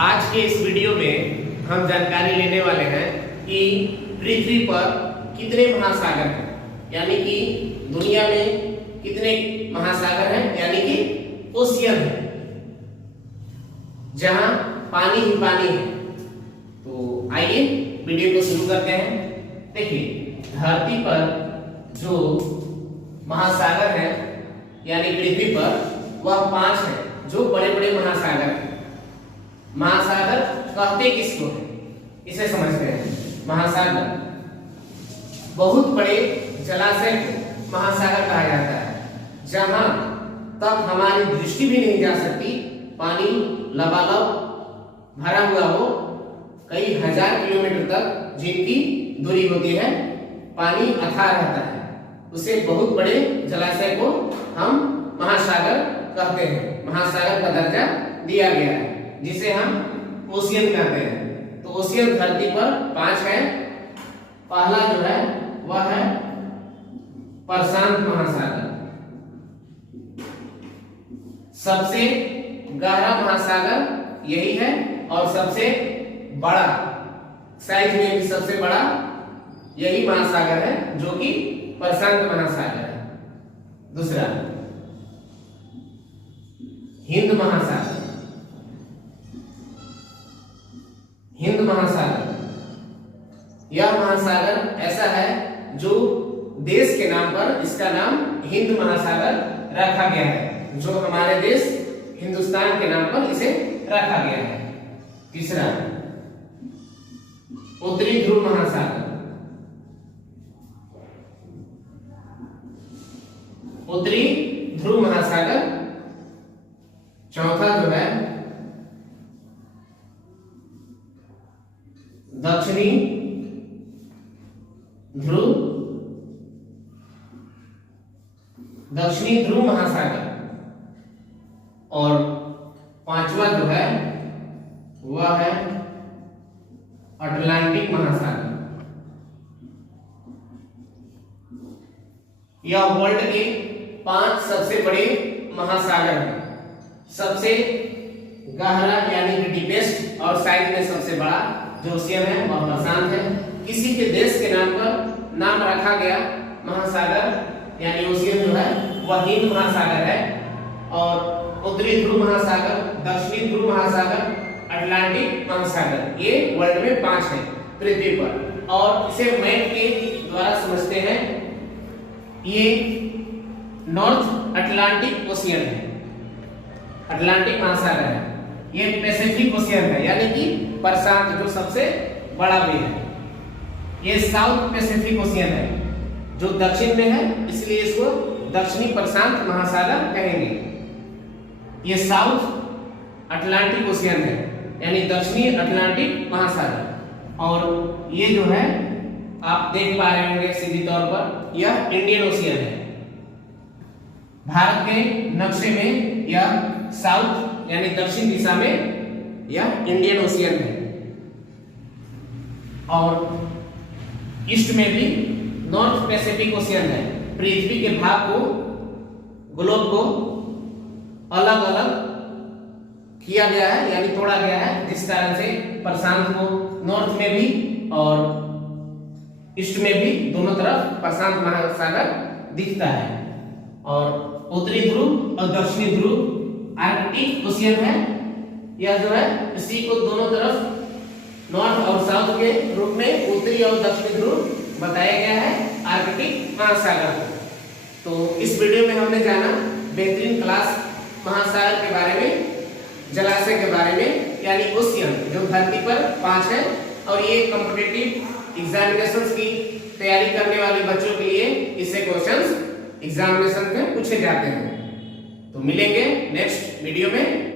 आज के इस वीडियो में हम जानकारी लेने वाले हैं कि पृथ्वी पर कितने महासागर हैं, यानी कि दुनिया में कितने महासागर हैं, यानी कि ओशियन है, जहां पानी ही पानी है। तो आइए वीडियो को शुरू करते हैं। देखिए, धरती पर जो महासागर है यानी पृथ्वी पर वह 5 है, जो बड़े बड़े महासागर हैं। महासागर कहते किसको है, इसे समझते हैं। महासागर बहुत बड़े जलाशय को महासागर कहा जाता है, जहां तक हमारी दृष्टि भी नहीं जा सकती। पानी लबालब भरा हुआ हो, कई हजार किलोमीटर तक जिनकी दूरी होती है, पानी अथाह रहता है, उसे बहुत बड़े जलाशय को हम महासागर कहते हैं। महासागर का दर्जा दिया गया है, जिसे हम ओशियन कहते हैं। तो ओशियन धरती पर 5 है। पहला जो है वह है प्रशांत महासागर। सबसे गहरा महासागर यही है और सबसे बड़ा, साइज में भी सबसे बड़ा यही महासागर है, जो कि प्रशांत महासागर है। दूसरा हिंद महासागर। हिंद महासागर यह महासागर ऐसा है जो देश के नाम पर इसका नाम हिंद महासागर रखा गया है, जो हमारे देश हिंदुस्तान के नाम पर इसे रखा गया है। तीसरा उत्तरी ध्रुव महासागर। उत्तरी ध्रुव महासागर। चौथा जो है दक्षिणी ध्रुव। दक्षिणी ध्रुव महासागर। और पांचवा जो है वह है अटलांटिक महासागर। यह वर्ल्ड के 5 सबसे बड़े महासागर हैं। सबसे गहरा यानी कि डीपेस्ट और साइज में सबसे बड़ा जो ओशियन है वह प्रशांत है। किसी के देश के नाम पर नाम रखा गया महासागर यानी ओशियन जो है वह हिंद महासागर है। और उत्तरी ध्रुव महासागर, दक्षिणी ध्रुव महासागर, अटलांटिक महासागर, ये वर्ल्ड में 5 है पृथ्वी पर। और इसे मैप के द्वारा समझते हैं। ये नॉर्थ अटलांटिक ओशियन है, अटलांटिक महासागर है। ये पैसिफिक ओशियन है, यानी कि प्रशांत जो सबसे बड़ा भी है। ये साउथ पैसिफिक ओशियन है, जो दक्षिण में है, इसलिए इसको दक्षिणी प्रशांत महासागर कहेंगे। ये साउथ अटलांटिक ओशियन है, यानी दक्षिणी अटलांटिक महासागर। और ये जो है आप देख पा रहे होंगे सीधी तौर पर, यह इंडियन ओशियन है। भारत के नक्शे में यह साउथ यानी दक्षिण दिशा में यह इंडियन ओशियन है। और ईस्ट में भी नॉर्थ पैसिफिक ओशियन है। पृथ्वी के भाग को, ग्लोब को अलग अलग किया गया है, यानी तोड़ा गया है, जिस तरह से प्रशांत को नॉर्थ में भी और ईस्ट में भी दोनों तरफ प्रशांत महासागर दिखता है। और उत्तरी ध्रुव और दक्षिणी ध्रुव आर्कटिक ओशियन है। यह जो है इसी को दोनों तरफ नॉर्थ और साउथ के रूप में उत्तरी और दक्षिणी ध्रुव बताया गया है आर्कटिक महासागर। तो इस वीडियो में हमने जाना बेहतरीन क्लास महासागर के बारे में, जलाशय के बारे में, यानी ओशियन, जो धरती पर 5 है। और ये कॉम्पिटिटिव एग्जामिनेशंस की तैयारी करने वाले बच्चों के लिए इससे क्वेश्चंस एग्जामिनेशन में पूछे जाते हैं। तो मिलेंगे नेक्स्ट वीडियो में।